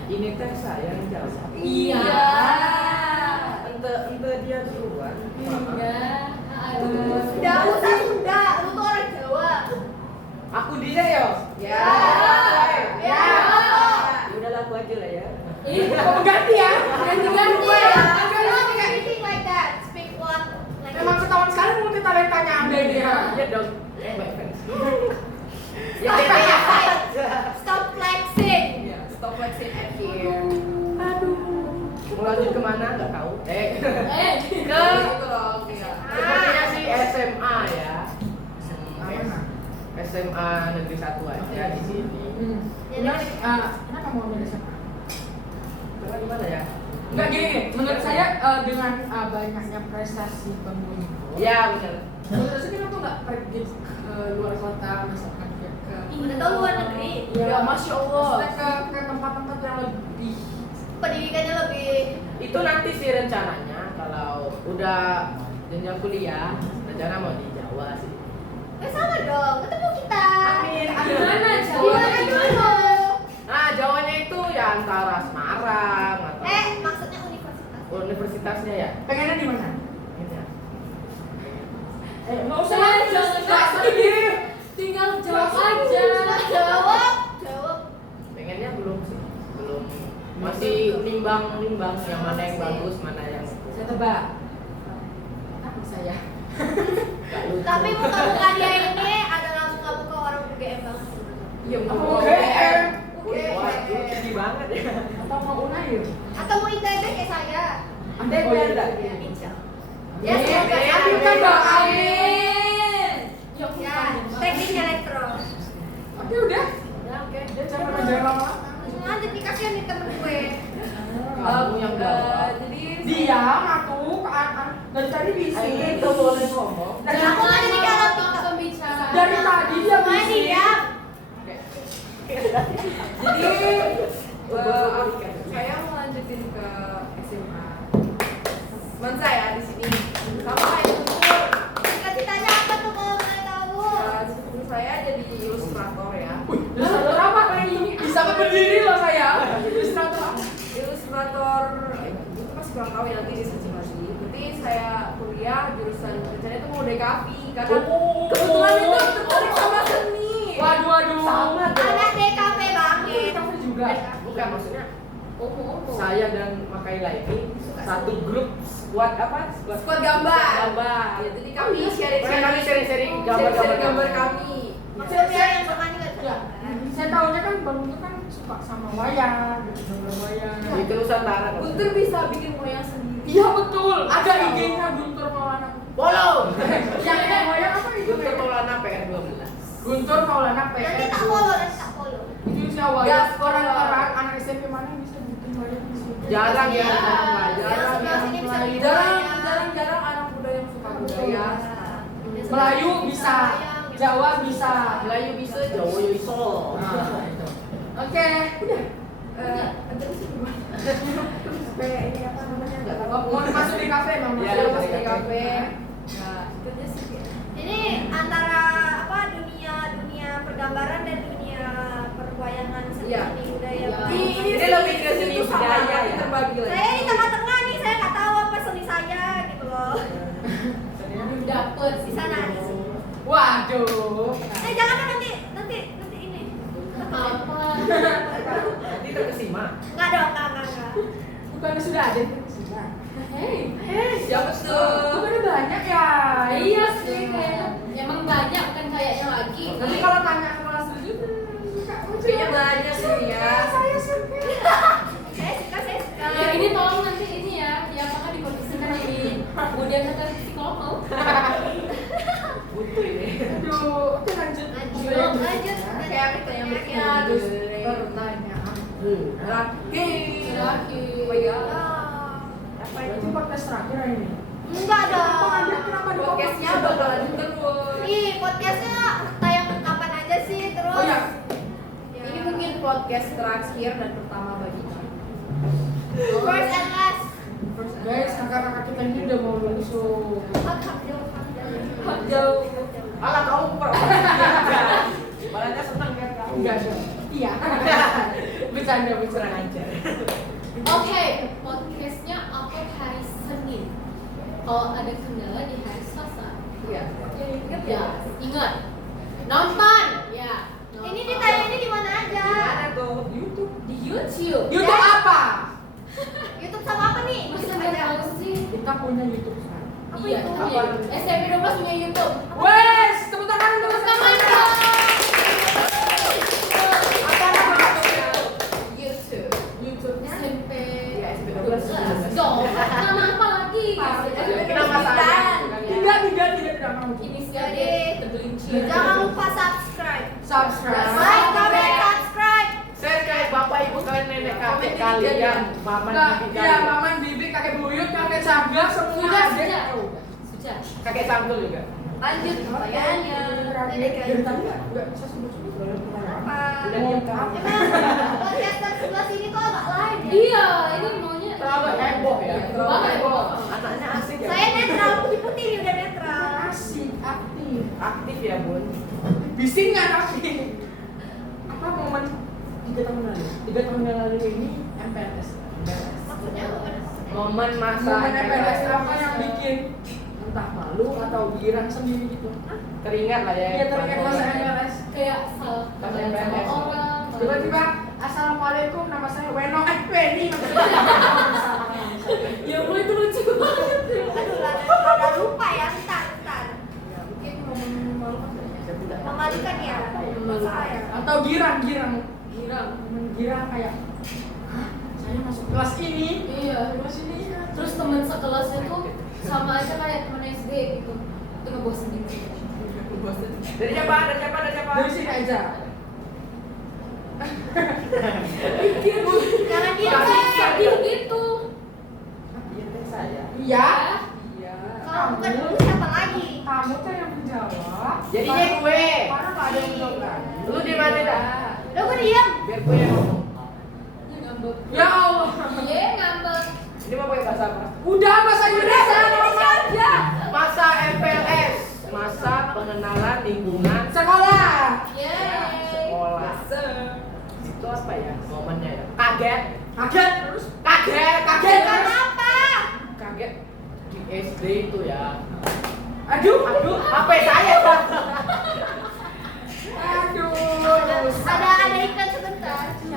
Ini teh saya yang jawab. Iya. Ente dia duluan. Iya. Aduh. Sudah, lu tuh orang Jawa. Aku dia yo. Ya. Ya. Udah aku aja lah ya. Kok ganti ya? Ganti-ganti ya. Speaking like that, speak one like Memang ketahuan sekali multi talentanya Anda ini ya. Ya dong. Baik fans. Stop flexing. Stop flexing at here. Mau lanjut kemana nggak tahu. Gitu loh. Iya. Sepertinya sih SMA ya. Mana? SMA negeri 1 aja di sini. Kenapa mau milih SMA? Coba gimana ya? Enggak gini, menurut saya dengan banyaknya prestasi penghuni. Iya benar. Menurut saya kenapa nggak pergi ke luar kota misalkan ke Udah tau luar negeri. ya Masya Allah ke tempat-tempat yang lebih Pendidikannya lebih. Itu nanti sih rencananya kalau udah jenjang kuliah, rencana mau di Jawa sih. Sama dong, ketemu kita. Amin. Gimana Jawa? Gimana dulu? Nah, Jawanya itu ya antara Semarang atau Maksudnya universitas. universitasnya ya. pengennya di mana? Ini ya. Nggak usah Jangan, lagi, jangan. nggak sedih. Tinggal jawab aja. Jawab. Pengennya belum sih. Belum. Masih nimbang yang mana yang bagus, mana yang Saya tebak. Apa saya? nggak lucu. Tapi muka-muka dia ini adalah muka-muka orang UGM banget. Iya, Apa mau UGM? Wah, itu tinggi banget ya. Atau mau Unair? Atau mau ITB kayak saya. Anda Oh, iya, ada? iya. Insya Allah. Ya, Ya, semoga. amin kan Mbak. Amin. Yuk, Ya, teknik elektro. Oke udah. Ya, oke. Dia jangan lama-lama. Lanjut nih kasihan nih temen gue. Kamu yang jawab. jadi Diam aku dari tadi bising. Itu boleh ngomong. Dari Aku Jangan tadi kalau memotong TikTok. pembicaraan. dari tadi dia Semuanya bising. diam. jadi saya mau lanjutin ke SMA. Teman saya di sini sama kayak Guntur. Cita-citanya apa tuh kalau boleh tahu? Cita-cita saya jadi ilustrator ya. Ilustrator apa kayak ini? Bisa berdiri loh saya. Ilustrator apa? Ilustrator itu masih kurang tahu ya, nanti di searching lagi. Berarti saya kuliah jurusan rencananya itu mau DKV karena Kebetulan itu tertarik sama seni. Waduh. Sama dong. Anak DKP banget. Kamu juga. Bukan maksudnya Oh. saya dan Makaila ini satu grup squad apa? Squad gambar. Gambar. Ya, jadi kami Pokoknya kami sharing-sharing sharing gambar-gambar gambar kami. Maksudnya yang suka juga Ya, saya tahunya kan Bang Guntur kan suka sama wayang, gambar wayang. Itu Nusantara. Guntur bisa bikin wayang sendiri. Iya betul. Ada IG-nya Guntur Maulana. Follow. Yang wayang apa itu? Guntur Maulana PR12. Guntur Maulana nanti PR. tak follow, nanti tak follow. Itu usia wayang. Orang-orang anak SMP mana yang bisa bikin wayang di sini? Jarang ya. Yang sebelah sini bisa bikin Jarang anak muda yang suka budaya. Melayu bisa, Jawa bisa. Melayu bisa, Jawa yo iso. Nah, itu. Oke, udah. Terus kayak ini apa namanya nggak tahu. Mau masuk di kafe Mama? Iya, Masuk masuk di di kafe. Nah, itu aja sih. Ini antara apa dunia pergambaran dan dunia perwayangan seni Iya. budaya. Iya. Ini lebih ke seni budaya ya. Terbagi lagi. Saya di tengah-tengah nih, saya nggak tahu apa seni saya gitu loh. Belum dapet Di sana di sini. Waduh. Jangan nanti ini. apa. Nanti terkesima. Nggak dong, nggak. Bukannya sudah ada? Sudah. Siapa tuh? Bukannya banyak ya? Iya sih kayak emang banyak kan kayaknya lagi. Nanti kalau tanya ke kelas tujuh, Kayaknya banyak sih ya. Saya suka. Saya suka. Ya ini tolong nanti ini ya, apakah dikondisikan jadi kemudian kata psikolog mau? Butuh ini. Aduh, oke lanjut. Lanjut. Kayak pertanyaan berikutnya terus pertanyaan lagi. Terakhir. Oh iya. Apa Berarti itu? podcast terakhir ini. Enggak dong. Kenapa di Podcastnya bakalan terus. Ih, podcastnya tayang kapan aja sih terus? Oh iya. Ya. Ini mungkin podcast terakhir dan pertama bagi kami. First and last. Guys, kakak-kakak kita ini udah mau lulus. Hak Jauh. Alah kamu Balanya senang kan kamu? Enggak dong. Iya. Bercanda aja. Oke, podcastnya upload hari Senin. Kalau ada kendala di hari Selasa, Iya. Ingat ya ingat nonton. Ya. nonton. Ini ditayangnya di mana aja? Gimana tuh? YouTube. di YouTube. YouTube apa? YouTube sama apa nih? Masa nggak tahu sih? Kita punya YouTube sekarang. Apa Iya, itu? punya. SMP 12 punya YouTube. Wes, tepuk tangan untuk Tepuk tangan dong. Apa namanya? YouTube. YouTube-nya SMP Ya, SMP 12. Dong, nama apa lagi? Nama saya. Tidak mau. Inisial Jadi, tergelincir. Jangan lupa subscribe. Subscribe. Like, comment, subscribe. Saya kayak bapak ibu kalian nenek kakek kalian, paman Nah, bibi iya, kalian, paman, bibi, kakek buyut, kakek saga, semua Sudah, ada. sudah. Sudah. kakek cangkul juga. Lanjut pertanyaannya. Dari tadi nggak bisa sebut-sebut. Apa? Udah diam kan? Emang podcast sebelah sini kok agak lain ya? Iya, ini maunya Terlalu heboh ya. Terlalu heboh. Anaknya asik ya. Saya netral, putih-putih nih udah netral. Asik, aktif. Aktif ya bun. Bising nggak tapi? Apa momen 3 tahun lalu? 3 tahun yang lalu ini MPLS. Maksudnya apa? Momen masa Momen MPLS apa yang bikin entah malu atau girang sendiri gitu? teringat lah ya. Iya, teringat masa MPLS. kayak salah Pas kenal sama MPLS. orang. Tiba-tiba, assalamualaikum, nama saya Weno Weni. Ya mulai itu lucu banget. Aduh, rada lupa ya, ntar. Mungkin momen malu apa ya? Memalukan ya? Saya. Atau girang. Girang. Momen girang kayak, hah, saya masuk kelas ini. Iya. Kelas ini ya. Terus teman sekelasnya tuh sama aja kayak teman SD gitu. Itu ngebosenin. Dari siapa? Dari sini aja. Jangan dia Sedih gitu. Iya teh saya. Iya. Iya. Kalau bukan lu siapa lagi? Kamu tuh yang menjawab. Jadinya gue. Karena nggak ada yang menjawab kan? Lu di mana dah? Udah gue diam. Biar gue yang ngomong. Dia ngambek. Ya Allah. Iya ngambek. Ini mau pakai bahasa apa? Udah bahasa Indonesia aja. Masa MPLS, masa pengenalan lingkungan Sekolah. Yeay. sekolah. Itu apa ya? Momennya ya. Kaget. Kaget terus. Kaget Kaget kan? Kenapa? Kaget di SD itu ya. Aduh, HP saya Pak. aduh. Ada ikan sebentar. Ini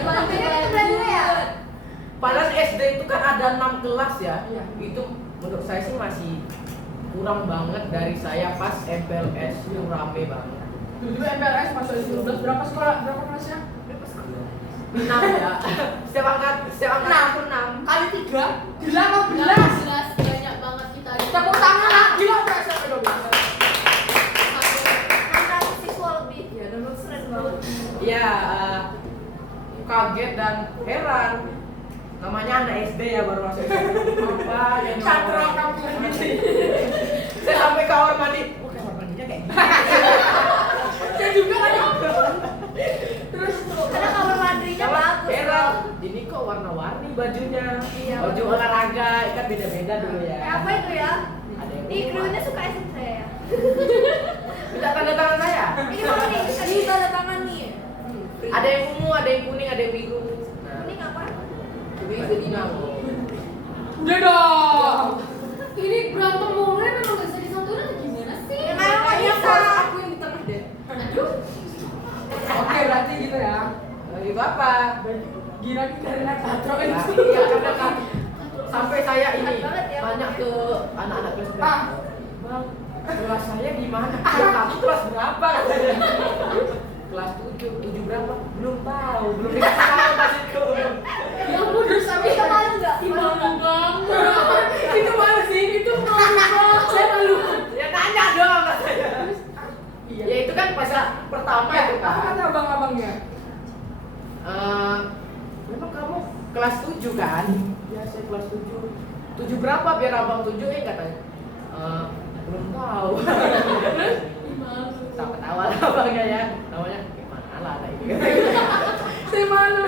kan sebenarnya ya. Padahal SD itu kan ada 6 kelas ya. Iya. Itu menurut saya sih masih kurang banget dari saya pas MPLS itu rame banget. Dulu MPLS masuk di 12 berapa sekolah? Berapa kelasnya? 6 ya. Setiap angkat 6. Kali 3. Gila apa Jelas, 11? jelas banyak banget kita. Tepuk tangan lah. Gila apa SMP 12? 600 siswa lebih. Ya, dan lu keren banget. Iya, kaget dan heran. Namanya anak SD ya baru masuk SMP. Apa yang Katro kamu gitu. Saya sampai kamar mandi. Oh, kamar mandinya kayak gini. Saya juga ada. Terus Karena kamar mandinya Sama bagus. heran. loh. Ini kok warna-warni bajunya. Iya, Baju betul. olahraga kan beda-beda dulu ya. Kayak apa itu ya? Ada yang Di krunya suka SM saya ya. minta tanda tangan saya. Ini mana nih? Ini tanda tangan nih. Ada yang ungu, ada yang kuning, ada yang biru. Nah, Ini apa? ini Dinamo. udah dong. Ini berantem mulu memang nggak bisa disatuin atau gimana sih? Ya, kayak apa Kayaknya bisa? kalau aku yang di tengah deh. Aduh. Oke, berarti gitu ya. Lagi apa? Gila nih karena katro Nah, itu. iya, karena kan sampai saya ini Hebat banget ya. banyak ke anak-anak kelas berapa? Ah. Bang, kelas saya gimana? Kamu kelas berapa? Katanya. Kelas 7 berapa? Belum tahu, belum dikasih tahu pas itu. Ya ampun, terus sampai Bisa malu nggak? Malu banget. itu malu sih, itu malu banget. Saya malu. Ya tanya dong katanya. Iya. Ya itu kan masa pertama Ya, itu apa kan. kata abang-abangnya? Memang kamu kelas 7 kan? Ya saya kelas 7. 7 berapa biar abang tunjukin katanya. Belum tahu. Tak ketawa lah abangnya ya. Namanya gimana lah ada ini. Saya malu.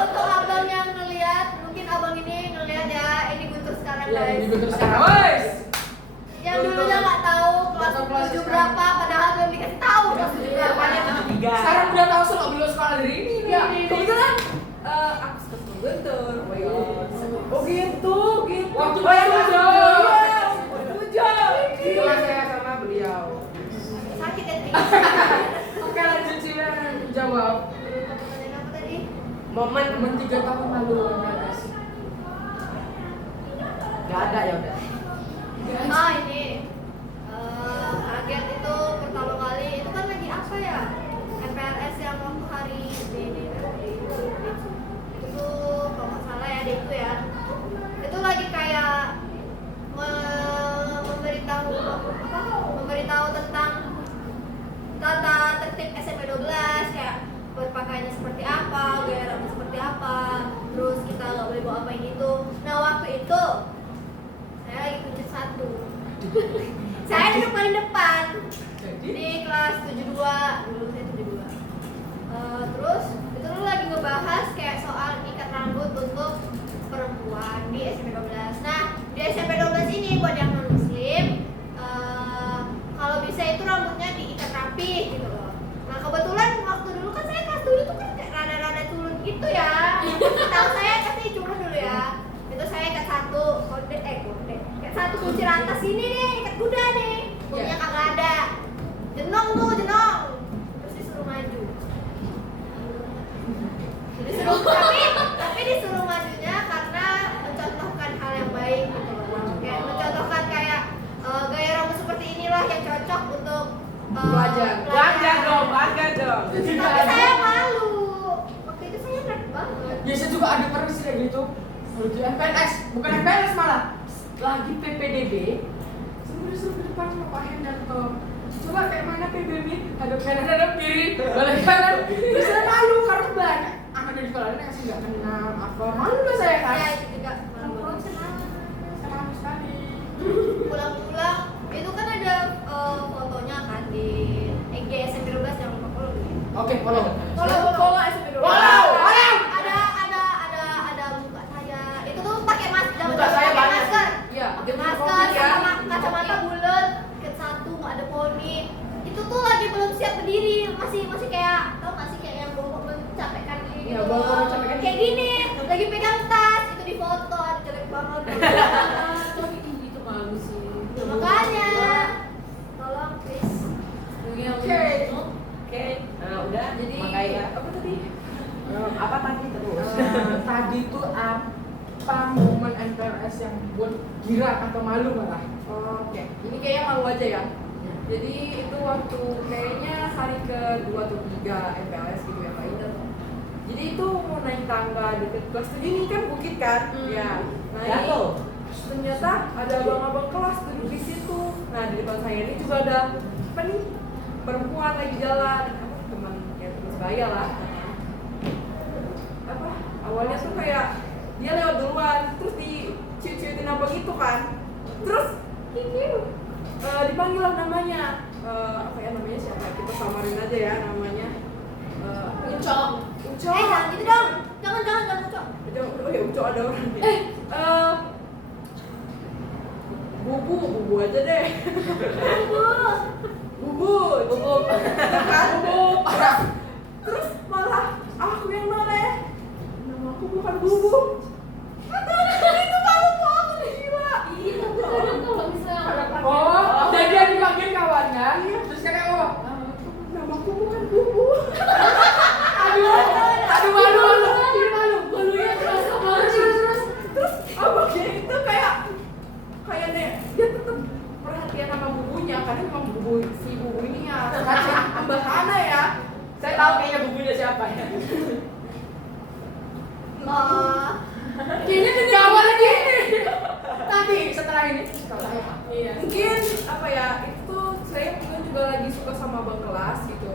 Untuk abang yang ngelihat, mungkin abang ini ngelihat ya, ini Guntur sekarang Ya, guys. ini betul sekarang. Wes. Yang dulunya nggak tahu kelas Atau kelas 7 sekarang. berapa, padahal belum dikasih tahu kelas 7 berapa. Depannya 73. Sekarang udah tahu selok belum sekolah dari ini nih. Ya, kebetulan aku suka sama Guntur. Oh my god. Oh gitu, gitu. Waktu Oh, ya, baru tujuh. tujuh. Itulah saya sama beliau. Sakit ya Tri. Oke, lanjut sih jawab. Pertanyaan apa tadi? Momen Temen 3 tahun lalu MPLS. nggak ada ya udah. Oh ini kaget itu pertama kali itu kan lagi apa ya? MPLS yang waktu hari itu kalau nggak salah ya ada itu ya. Itu lagi kayak memberitahu tentang tata tertib SMP 12 kayak berpakaiannya seperti apa, gaya rambut seperti apa, terus kita nggak boleh bawa apa ini itu. Nah waktu itu saya lagi kunci 1. Saya duduk paling depan di kelas 72, dulu saya 72. Terus itu dulu lagi ngebahas kayak soal ikat rambut untuk perempuan di SMP 12. Nah di SMP 12 ini buat yang non muslim, kalau bisa itu rambutnya diikat rapi gitu loh. Nah kebetulan waktu dulu kan saya kelas 7 itu kan kayak rada-rada culun gitu ya. Tahu saya kasih culun dulu ya. Itu saya ikat satu kode, ikat satu kunci rata sini nih, ikat kuda nih. Kuncinya kagak ada. Jenong tuh, jenong. Terus disuruh maju. Tapi disuruh majunya karena mencontohkan hal yang baik gitu loh. Kayak mencontohkan kayak gaya rambut seperti inilah yang cocok untuk Pelajar. Bangga dong, bangga dong. Tapi saya malu. Waktu itu saya berat banget. Ya saya juga ada pernah sih kayak gitu. Di MPLS, bukan MPLS malah. Lagi PPDB. Saya disuruh ke depan sama Pak Hendarto. Coba kayak mana PBB? Hadap kanan, hadap kiri, balik kanan. Terus saya malu karena banyak anak dari sekolah lain yang saya nggak kenal apa. Malu lah saya kan. Ya itu juga malu banget. Senang. Saya malu sekali. Pulang-pulang itu kan ada fotonya kan di IG SMP 12 yang lupa follow gitu. Oke, follow. Follow SMP 12. Wow. Ada muka saya. Itu tuh pakai masker. Muka saya pakai banyak. masker. Iya. Pakai masker Covid ya. sama kacamata bulat, ikat satu, nggak ada poni. Itu tuh lagi belum siap berdiri, masih kayak tau nggak sih kayak yang bongkok mencapek kaki gitu. Iya, bongkok mencapek kaki. Kayak gini, lagi pegang tas, itu di foto, ada jelek banget. Tapi ini tuh malu. Apa tadi terus? Tadi tuh apa momen MPLS yang buat gira atau malu malah? Oke, ini kayaknya malu aja ya. Jadi itu waktu kayaknya hari kedua atau tiga MPLS gitu ya Kak Ida. Jadi itu mau naik tangga deket kelas 7 ini kan bukit kan? Ya. Naik. Jatuh. Ternyata ada abang-abang kelas duduk di situ. Nah di depan saya ini juga ada apa nih? Perempuan lagi jalan. Apa teman kayak teman sebaya lah. Apa? Awalnya tuh kayak dia lewat duluan, terus diciut-ciutin apa gitu kan. Terus dipanggil lah namanya. Apa ya namanya siapa? Kita samarin aja ya namanya. Ucok. Ucok. Jangan gitu dong. Jangan Ucok. Oh ya Ucok ada orangnya. Bubu aja deh. Bubu. Kan bubu. Terus malah aku yang noleh. Nama aku bukan Bubu. Itu malu banget gila. Iya, tapi kadang kalau misalnya Oh, jadi dia dipanggil kawannya, terus kayak Nama aku bukan Bubu. aduh malu. malunya kerasa banget. Terus abangnya itu kayak nih dia tetap perhatian sama bubunya karena memang si bubu ini ya kacang tambah sana ya. Saya tahu kayaknya bubunya siapa ya. Kayaknya jadi kawannya gini. Tadi setelah ini. Iya. Mungkin apa ya itu saya mungkin juga lagi suka sama abang kelas gitu.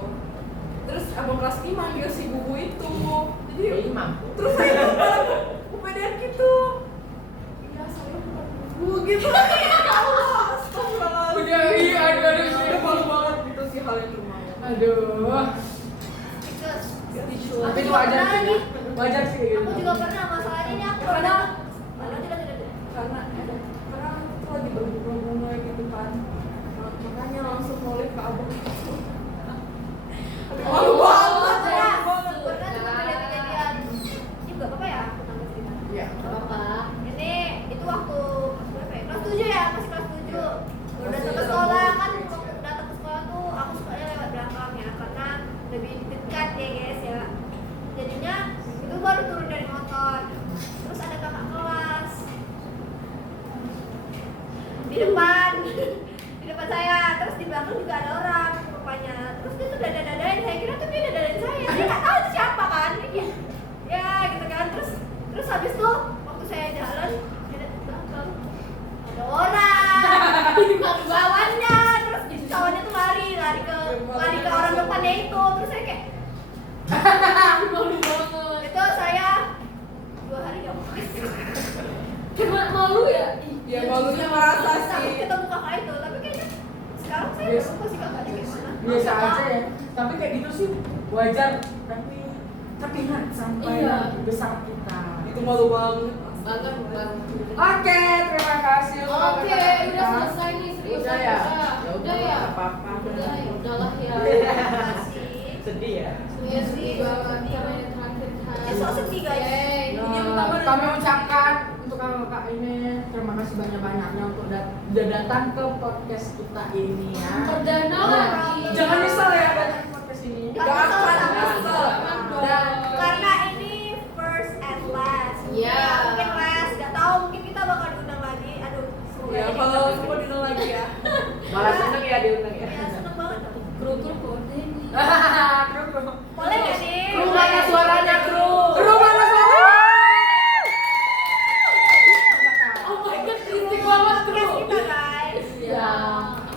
Terus abang kelas ini manggil si bubu itu. Jadi mampu. terus saya malah kepedean gitu. Iya saya bukan bubu gitu. Ya Allah, astagfirullahaladzim. Udah, iya, aduh. Udah malu banget gitu sih hal yang lumayan. Aduh. Tapi itu wajar sih. Ya. Wajar sih kayak gitu. Aku juga pernah masalahnya ini aku Karena tidak. karena itu lagi berbunga-bunga gitu kan. Makanya langsung noleh ke abang itu. Malu banget. Pernah juga kejadian. Ini juga apa ya? Aku tambah cerita. Iya. Apa? Ini itu waktu berapa ya? Kelas 7 ya, masih kelas 7. Udah datang ke sekolah kan, waktu datang ke sekolah tuh aku sukanya lewat belakang ya, karena lebih dekat ya guys ya. Jadinya itu baru turun dari motor. Terus ada kakak kelas di depan saya, terus di belakang juga ada orang rupanya. Terus dia tuh dada-dadain, saya kira tuh dia dada-dadain saya. Dia nggak tahu itu siapa kan? Dia kayak, ya gitu kan. Terus habis tuh waktu saya jalan, ada di belakang ada orang lawannya. Terus kawannya tuh lari ke orang depannya itu. Terus saya kayak Malu banget. itu saya 2 hari gak mau Cuma malu ya? Ya malunya merasa takut sih. ketemu kakak itu, tapi kayaknya sekarang saya Yes. lupa sih kakaknya gimana. Biasa aja ya. Tapi kayak gitu sih wajar. Tapi ingat sampai Iya. besar kita. Itu malu banget. Banget. Oke, terima kasih. untuk Oke, kata-kata udah kita. selesai nih serius. Udah ya? Udah ya? Apa-apa. Udahlah ya. Makasih. Sedih ya. Iya sedih banget karena yang terakhir kan. Ya, so sedih, guys. Yeay. Nah, kami ucapkan untuk kakak ini terima kasih banyak-banyaknya untuk udah datang ke podcast kita ini ya. Perdana lagi. Jangan nyesel ya datang ke podcast ini. Gak akan nyesel. Dan Karena ini first and last. Iya. Ya, mungkin last, gak tahu mungkin kita bakal diundang lagi. Aduh, semoga Ya aja kalau kita semua diundang lagi ya. Malah seneng ya diundang ya. ya seneng banget dong. kru kode ini. Boleh gak nih? Kru mana suaranya kru? Kru mana suara? Oh my god, berisik banget kru. Podcast kita guys. Iya.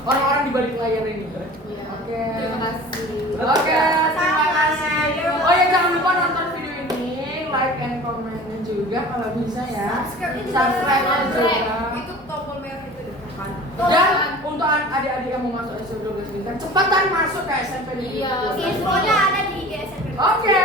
Orang-orang di balik layar ini. Iya. Oke. Terima kasih. Oke, terima kasih. Sama. Oh ya jangan lupa nonton video ini, like and comment juga kalau bisa ya. Subscribe-nya juga. Subscribe juga. Itu tombol merah itu deh. Kan. Dan untuk adik-adik yang mau masuk SMP 12 ini, cepatan masuk ke SMP di Iya. Infonya ada di IG SMP. Oke,